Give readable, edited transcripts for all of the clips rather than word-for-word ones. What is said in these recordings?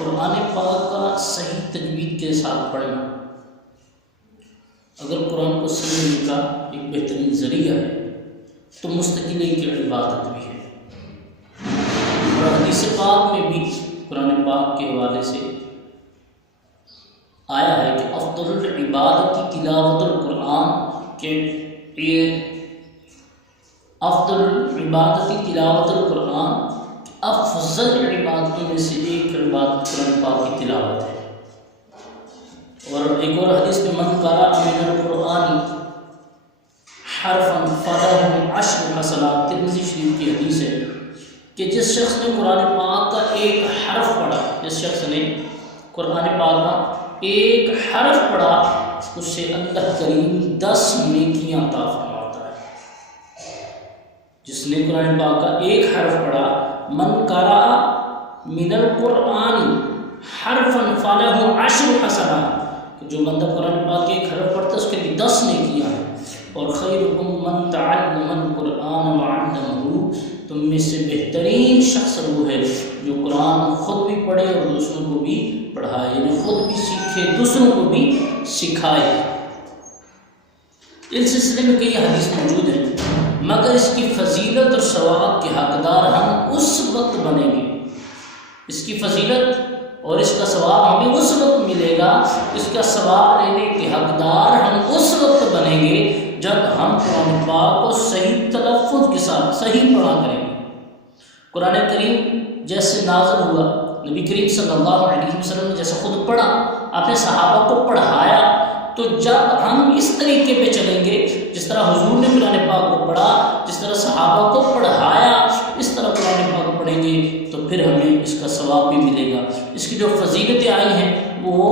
قرآن پاک کا صحیح تجوید کے ساتھ پڑھنا اگر قرآن کو سمجھنے کا ایک بہترین ذریعہ ہے تو مستقل ایک عبادت بھی ہے۔ اور حدیث پاک میں بھی قرآن پاک کے حوالے سے آیا ہے کہ افضل العبادت تلاوت القرآن، کہ افضل العبادت تلاوت القرآن، افضل عبادتوں میں سے ایک عبادت قرآن پاک کی تلاوت ہے۔ اور ایک اور حدیث میں من قرأ من القرآن حرفا فلہ عشر حسنات، ترمذی شریف کی حدیث ہے کہ جس شخص نے قرآن پاک کا ایک حرف پڑھا، جس شخص نے قرآن پاک کا ایک حرف پڑھا، اس سے اللہ کریم 10 نیکیاں عطا فرماتا ہے۔ جس نے قرآن پاک کا ایک حرف پڑھا، من قرأ من القرآن حرفا فلہ عشر حسنات، جو بندہ قرآن پاک کے ایک حرف پڑھتا ہے اس کے لیے 10 نیکیاں ہیں۔ اور خیرکم من تعلم القرآن وعلمہ، تم میں سے بہترین شخص وہ ہے جو قرآن خود بھی پڑھے اور دوسروں کو بھی پڑھائے، یعنی خود بھی سیکھے دوسروں کو بھی سکھائے۔ اس سلسلے میں کئی حدیث موجود ہیں، مگر اس کی فضیلت اور ثواب کے حقدار ہم اس وقت بنیں گے، اس کی فضیلت اور اس کا ثواب ہمیں اس وقت ملے گا، اس کا ثواب لینے کے حقدار ہم اس وقت بنیں گے جب ہم قرآن پاک کو صحیح تلفظ کے ساتھ صحیح پڑھا کریں گے۔ قرآن کریم جیسے نازل ہوا، نبی کریم صلی اللہ علیہ وسلم نے جیسے خود پڑھا، اپنے صحابہ کو پڑھایا، تو جب ہم اس طریقے پہ چلیں گے جس طرح حضور نے قرآن پاک کو پڑھا، جس طرح صحابہ کو پڑھایا، اس طرح قرآن پاک پڑھیں گے تو پھر ہمیں اس کا ثواب بھی ملے گا۔ اس کی جو فضیلتیں آئی ہیں وہ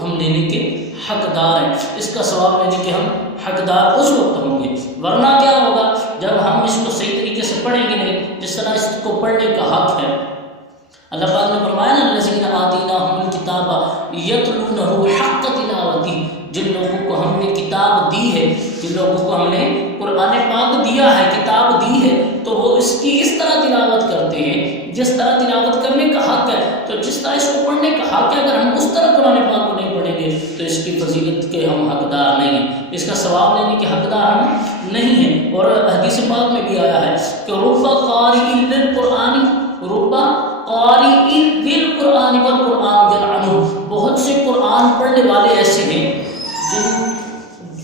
ہم لینے کے حقدار ہیں، اس کا ثواب لینے کے ہم حقدار اس وقت ہوں گے۔ ورنہ کیا ہوگا جب ہم اس کو صحیح طریقے سے پڑھیں گے نہیں، جس طرح اس کو پڑھنے کا حق ہے۔ اللہ پاک نے فرمایا نا الذین آتیناہم الکتاب یتلونہ حق تلاوتہ، جن لوگوں کو ہم نے کتاب دی ہے، جن لوگوں کو ہم نے قرآن پاک دیا ہے، کتاب دی ہے، تو وہ اس کی اس طرح تلاوت کرتے ہیں جس طرح تلاوت کرنے کا حق ہے۔ تو جس طرح اس کو پڑھنے کا حق ہے، اگر ہم اس طرح قرآن پاک کو نہیں پڑھیں گے تو اس کی فضیلت کے ہم حقدار نہیں ہیں، اس کا ثواب لینے کے حقدار ہم نہیں ہیں۔ اور حدیث پاک میں بھی آیا ہے کہ رب قارئ للقرآن، رب قارئ للقرآن والقرآن یلعنہ، بہت سے قرآن پڑھنے والے ایسے ہیں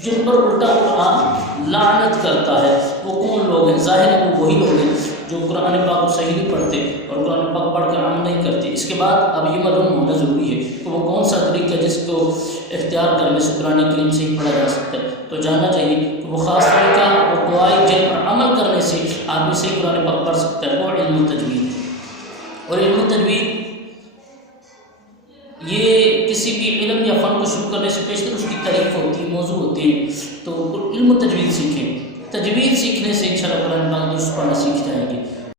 جن پر الٹا قرآن لعنت کرتا ہے۔ وہ کون لوگ ہیں؟ ظاہر ہے وہ وہی لوگ ہیں جو قرآن پاک کو صحیح نہیں پڑھتے اور قرآن پاک پڑھ کر عمل نہیں کرتے۔ اس کے بعد اب یہ معلوم ہونا ضروری ہے کہ وہ کون سا طریقہ ہے جس کو اختیار کرنے سے قرآن کریم سے ہی پڑھا جا سکتا ہے۔ تو جاننا چاہیے کہ وہ خاص طریقہ اور دعائیں جن پر عمل کرنے سے آدمی سے قرآن پاک پڑھ سکتا ہے، وہ علم تجوید ہے۔ اور علم تجوید یہ کسی بھی علم یا فن کو شروع کرنے سے پیشتر اس کی تعریف ہوتی ہے، موضوع ہوتے ہیں، تو علم تجوید سیکھیں۔ تجوید سیکھنے سے انشاءاللہ قرآن پاک درست پڑھنا سیکھ جائیں گے۔